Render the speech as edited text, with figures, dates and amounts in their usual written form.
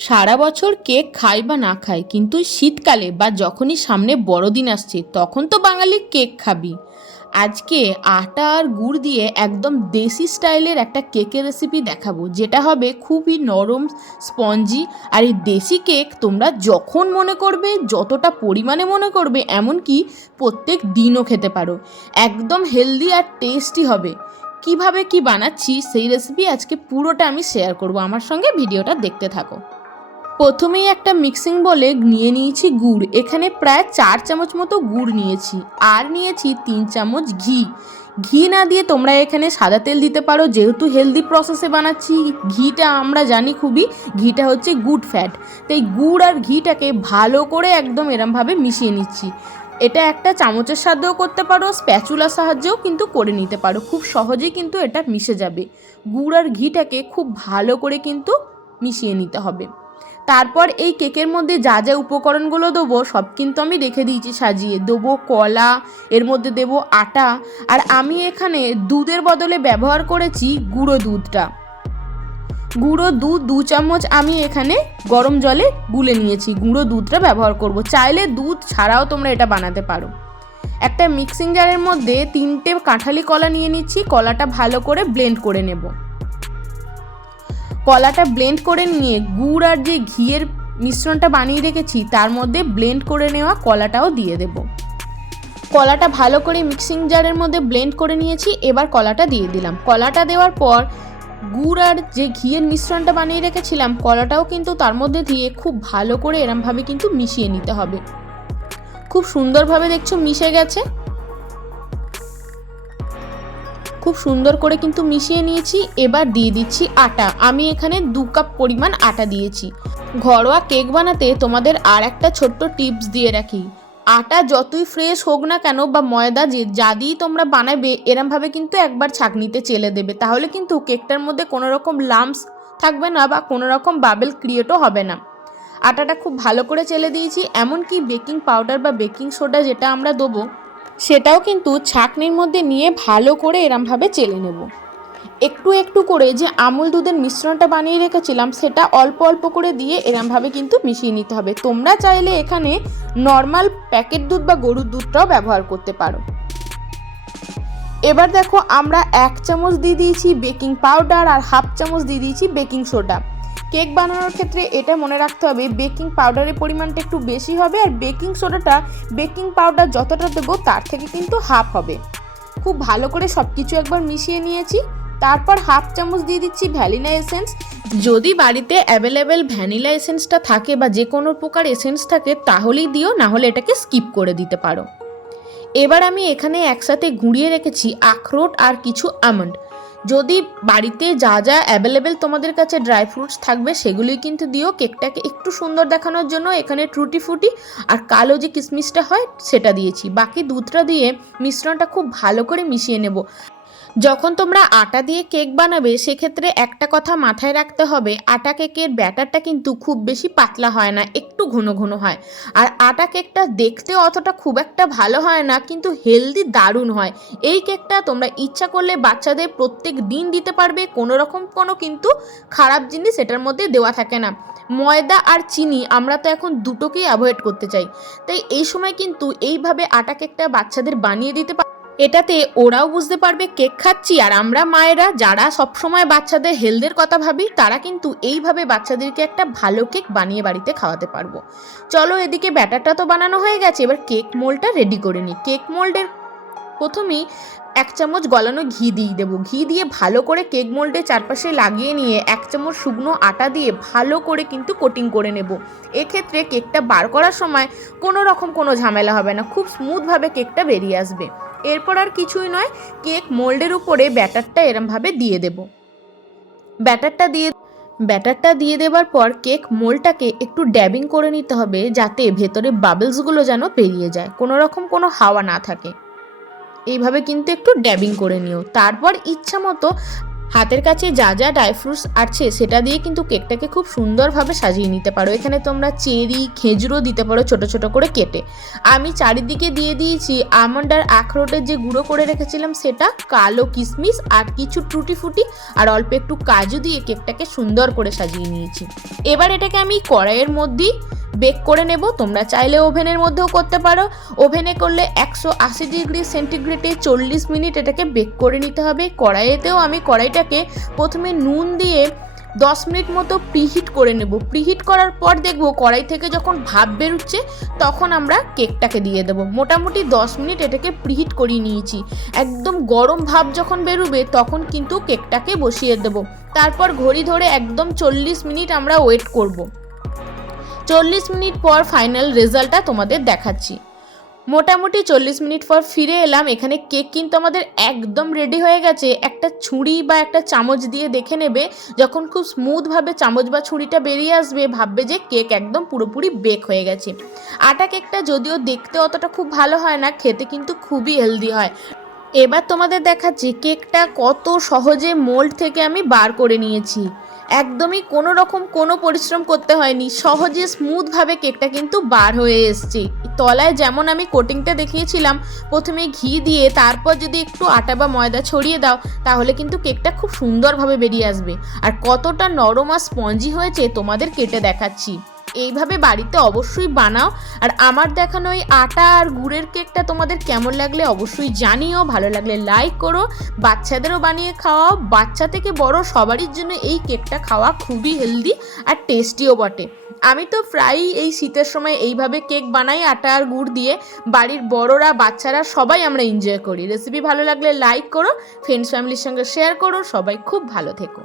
সারা বছর কেক খাই বা না খাই, কিন্তু শীতকালে বা যখনই সামনে বড়দিন আসছে তখন তো বাঙালি কেক খাবি। আজকে আটা আর গুড় দিয়ে একদম দেশি স্টাইলের একটা কেকের রেসিপি দেখাবো, যেটা হবে খুবই নরম, স্পঞ্জি। আর এই দেশি কেক তোমরা যখন মনে করবে, যতটা পরিমাণে মনে করবে, এমনকি প্রত্যেক দিনও খেতে পারো। একদম হেলদি আর টেস্টি হবে। কিভাবে কি বানাচ্ছি সেই রেসিপি আজকে পুরোটা আমি শেয়ার করব, আমার সঙ্গে ভিডিওটা দেখতে থাকো। প্রথমেই একটা মিক্সিং বলে নিয়ে নিয়েছি গুড়। এখানে প্রায় 4 চামচ মতো গুড় নিয়েছি, আর নিয়েছি 3 চামচ ঘি। ঘি না দিয়ে তোমরা এখানে সাদা তেল দিতে পারো, যেহেতু হেলদি প্রসেসে বানাচ্ছি। ঘিটা আমরা জানি খুবই, ঘিটা হচ্ছে গুড ফ্যাট। তাই গুড় আর ঘিটাকে ভালো করে একদম এরমভাবে মিশিয়ে নিচ্ছি। এটা একটা চামচের সাহায্যেও করতে পারো, স্প্যাচুলার সাহায্যেও কিন্তু করে নিতে পারো। খুব সহজেই কিন্তু এটা মিশে যাবে। গুড় আর ঘিটাকে খুব ভালো করে কিন্তু মিশিয়ে নিতে হবে। তারপর এই কেকের মধ্যে যা যা উপকরণগুলো দেবো সব কিন্তু আমি রেখে দিয়েছি সাজিয়ে। দেবো কলা, এর মধ্যে দেবো আটা, আর আমি এখানে দুধের বদলে ব্যবহার করেছি গুঁড়ো দুধটা। গুঁড়ো দুধ 2 চামচ আমি এখানে গরম জলে গুলে নিয়েছি। গুঁড়ো দুধটা ব্যবহার করব, চাইলে দুধ ছাড়াও তোমরা এটা বানাতে পারো। একটা মিক্সিং জারের মধ্যে 3টে কাঁঠালি কলা নিয়ে নিচ্ছি। কলাটা ভালো করে ব্লেন্ড করে নেব। কলাটা ব্লেন্ড করে নিয়ে গুড় আর যে ঘিয়ের মিশ্রণটা বানিয়ে রেখেছি তার মধ্যে ব্লেন্ড করে নেওয়া কলাটাও দিয়ে দেব। কলাটা ভালো করে মিক্সিং জারের মধ্যে ব্লেন্ড করে নিয়েছি। এবার কলাটা দিয়ে দিলাম। কলাটা দেওয়ার পর গুড় আর যে ঘিয়ের মিশ্রণটা বানিয়ে রেখেছিলাম কলাটাও কিন্তু তার মধ্যে দিয়ে খুব ভালো করে এরমভাবে কিন্তু মিশিয়ে নিতে হবে। খুব সুন্দরভাবে দেখছো মিশে গেছে। খুব সুন্দর করে কিন্তু মিশিয়ে নিয়েছি। এবার দিয়ে দিচ্ছি আটা। আমি এখানে 2 কাপ পরিমাণ আটা দিয়েছি। ঘরোয়া কেক বানাতে তোমাদের আর একটা ছোট্ট টিপস দিয়ে রাখি। আটা যতই ফ্রেশ হোক না কেন বা ময়দা যা দিয়েই তোমরা বানাবে, এরমভাবে কিন্তু একবার ছাঁকনিতে চেলে দেবে। তাহলে কিন্তু কেকটার মধ্যে কোনো রকম লাম্পস থাকবে না বা কোনো রকম বাবেল ক্রিয়েটও হবে না। আটাটা খুব ভালো করে চেলে দিয়েছি। এমনকি বেকিং পাউডার বা বেকিং সোডা যেটা আমরা দেবো সেটাও কিন্তু ছাঁকনির মধ্যে নিয়ে ভালো করে এরমভাবে চেলে নেব। একটু একটু করে যে আমুল দুধের মিশ্রণটা বানিয়ে রেখেছিলাম সেটা অল্প অল্প করে দিয়ে এরমভাবে কিন্তু মিশিয়ে নিতে হবে। তোমরা চাইলে এখানে নর্মাল প্যাকেট দুধ বা গরুর দুধটাও ব্যবহার করতে পারো। এবার দেখো, আমরা 1 চামচ দিয়ে দিয়েছি বেকিং পাউডার আর 1/2 চামচ দিয়ে দিয়েছি বেকিং সোডা। কেক বানানোর ক্ষেত্রে এটা মনে রাখতে হবে, বেকিং পাউডারের পরিমাণটা একটু বেশি হবে, আর বেকিং সোডাটা বেকিং পাউডার যতটা দেবো তার থেকে কিন্তু হাফ হবে। খুব ভালো করে সব কিছু একবার মিশিয়ে নিয়েছি। তারপর 1/2 চামচ দিয়ে দিচ্ছি ভ্যানিলা এসেন্স। যদি বাড়িতে অ্যাভেলেবেল ভ্যানিলা এসেন্সটা থাকে বা যে কোনো প্রকার এসেন্স থাকে তাহলেই দিও, না হলে এটাকে স্কিপ করে দিতে পারো। এবার আমি এখানে একসাথে গুঁড়িয়ে রেখেছি আখরোট আর কিছু আমন্ড। যদি বাড়িতে যা যা অ্যাভেলেবেল তোমাদের কাছে ড্রাই ফ্রুটস থাকবে সেগুলোই কিন্তু দিও। কেকটাকে একটু সুন্দর দেখানোর জন্য এখানে টুটি ফুটি আর কালো যে কিশমিশটা হয় সেটা দিয়েছি। বাকি দুধটা দিয়ে মিশ্রণটা খুব ভালো করে মিশিয়ে নেব। যখন তোমরা আটা দিয়ে কেক বানাবে সেক্ষেত্রে একটা কথা মাথায় রাখতে হবে, আটা কেকের ব্যাটারটা কিন্তু খুব বেশি পাতলা হয় না, একটু ঘন ঘন হয়। আর আটা কেকটা দেখতেও অতটা খুব একটা ভালো হয় না, কিন্তু হেলদি দারুণ হয়। এই কেকটা তোমরা ইচ্ছা করলে বাচ্চাদের প্রত্যেক দিন দিতে পারবে। কোনো রকম কোনো কিন্তু খারাপ জিনিস এটার মধ্যে দেওয়া থাকে না। ময়দা আর চিনি আমরা তো এখন দুটোকেই অ্যাভয়েড করতে চাই। তাই এই সময় কিন্তু এইভাবে আটা কেকটা বাচ্চাদের বানিয়ে দিতে পারবে। এটাতে ওরাও বুঝতে পারবে কেক খাচ্ছি, আর আমরা মায়েরা যারা সবসময় বাচ্চাদের হেলথের কথা ভাবি তারা কিন্তু এইভাবে বাচ্চাদেরকে একটা ভালো কেক বানিয়ে বাড়িতে খাওয়াতে পারবো। চলো, এদিকে ব্যাটারটা তো বানানো হয়ে গেছে, এবার কেক মোল্ডটা রেডি করে নিই। কেক মোল্ডের প্রথমেই 1 চামচ গলানো ঘি দিয়ে দেবো। ঘি দিয়ে ভালো করে কেক মোল্ডের চারপাশে লাগিয়ে নিয়ে 1 চামচ শুকনো আটা দিয়ে ভালো করে কিন্তু কোটিং করে নেব। এক্ষেত্রে কেকটা বার করার সময় কোনো রকম কোনো ঝামেলা হবে না, খুব স্মুথভাবে কেকটা বেরিয়ে আসবে। এরপর আর কিছুই নয়, কেক মোল্ডের উপরে ব্যাটারটা এরমভাবে দিয়ে দেব। ব্যাটারটা দিয়ে দেওয়ার পর কেক মোল্ডটাকে একটু ড্যাবিং করে নিতে হবে, যাতে ভেতরে বাবলসগুলো যেন বেরিয়ে যায়, কোনো রকম কোনো হাওয়া না থাকে। এইভাবে কিন্তু একটু ড্যাবিং করে নিও। তারপর ইচ্ছা মতো হাতের কাছে যা যা ড্রাই ফ্রুটস আছে সেটা দিয়ে কিন্তু কেকটাকে খুব সুন্দরভাবে সাজিয়ে নিতে পারো। এখানে তোমরা চেরি, খেজুরও দিতে পারো ছোট ছোট করে কেটে। আমি চারিদিকে দিয়ে দিয়েছি আমন্ড আর আখরোটের যে গুঁড়ো করে রেখেছিলাম সেটা, কালো কিশমিশ আর কিছু টুটি ফুটি আর অল্প একটু কাজু দিয়ে কেকটাকে সুন্দর করে সাজিয়ে নিয়েছি। এবার এটাকে আমি কড়াইয়ের মধ্যেই বেক করে নেব। তোমরা চাইলে ওভেনের মধ্যেও করতে পারো। ওভেনে করলে 180 ডিগ্রি সেন্টিগ্রেডে 40 মিনিট এটাকে বেক করে নিতে হবে। কড়াইতেও আমি কড়াইটাকে প্রথমে নুন দিয়ে 10 মিনিট মতো প্রিহিট করে নেব। প্রিহিট করার পর দেখব কড়াই থেকে যখন ভাপ বেরোচ্ছে তখন আমরা কেকটাকে দিয়ে দেবো। মোটামুটি 10 মিনিট এটাকে প্রিহিট করিয়ে নিয়েছি। একদম গরম ভাপ যখন বেরোবে তখন কিন্তু কেকটাকে বসিয়ে দেবো। তারপর ঘড়ি ধরে একদম 40 মিনিট আমরা ওয়েট করব। 40 মিনিট পর ফাইনাল রেজাল্টটা তোমাদের দেখাচ্ছি। মোটামুটি 40 মিনিট পর ফিরে এলাম। এখানে কেক কিন্তু আমাদের একদম রেডি হয়ে গেছে। একটা ছুরি বা একটা চামচ দিয়ে দেখে নেবে, যখন খুব স্মুথভাবে চামচ বা ছুরিটা বেরিয়ে আসবে ভাববে যে কেক একদম পুরোপুরি বেক হয়ে গেছে। আটা কেকটা যদিও দেখতে অতটা খুব ভালো হয় না, খেতে কিন্তু খুবই হেলদি হয়। এবার তোমাদের দেখাচ্ছি কেকটা কত সহজে মোল্ড থেকে আমি বার করে নিয়েছি। একদমই কোনো রকম কোনো পরিশ্রম করতে হয়নি, সহজে স্মুথভাবে কেকটা কিন্তু বার হয়ে এসছে। তলায় যেমন আমি কোটিংটা দেখিয়েছিলাম, প্রথমে ঘি দিয়ে তারপর যদি একটু আটা বা ময়দা ছড়িয়ে দাও তাহলে কিন্তু কেকটা খুব সুন্দরভাবে বেরিয়ে আসবে। আর কতটা নরম আর স্পঞ্জি হয়েছে তোমাদের কেটে দেখাচ্ছি। এইভাবে বাড়িতে অবশ্যই বানাও। আর আমার দেখানো এই আটা আর গুড়ের কেকটা তোমাদের কেমন লাগলে অবশ্যই জানিও। ভালো লাগলে লাইক করো, বাচ্চাদেরও বানিয়ে খাওয়াও। বাচ্চা থেকে বড় সবারই জন্য এই কেকটা খাওয়া খুবই হেলদি আর টেস্টিও বটে। আমি তো প্রায়ই এই শীতের সময় এইভাবে কেক বানাই আটা আর গুড় দিয়ে। বাড়ির বড়রা বাচ্চারা সবাই আমরা এনজয় করি। রেসিপি ভালো লাগলে লাইক করো, ফ্রেন্ডস ফ্যামিলির সঙ্গে শেয়ার করো। সবাই খুব ভালো থেকো।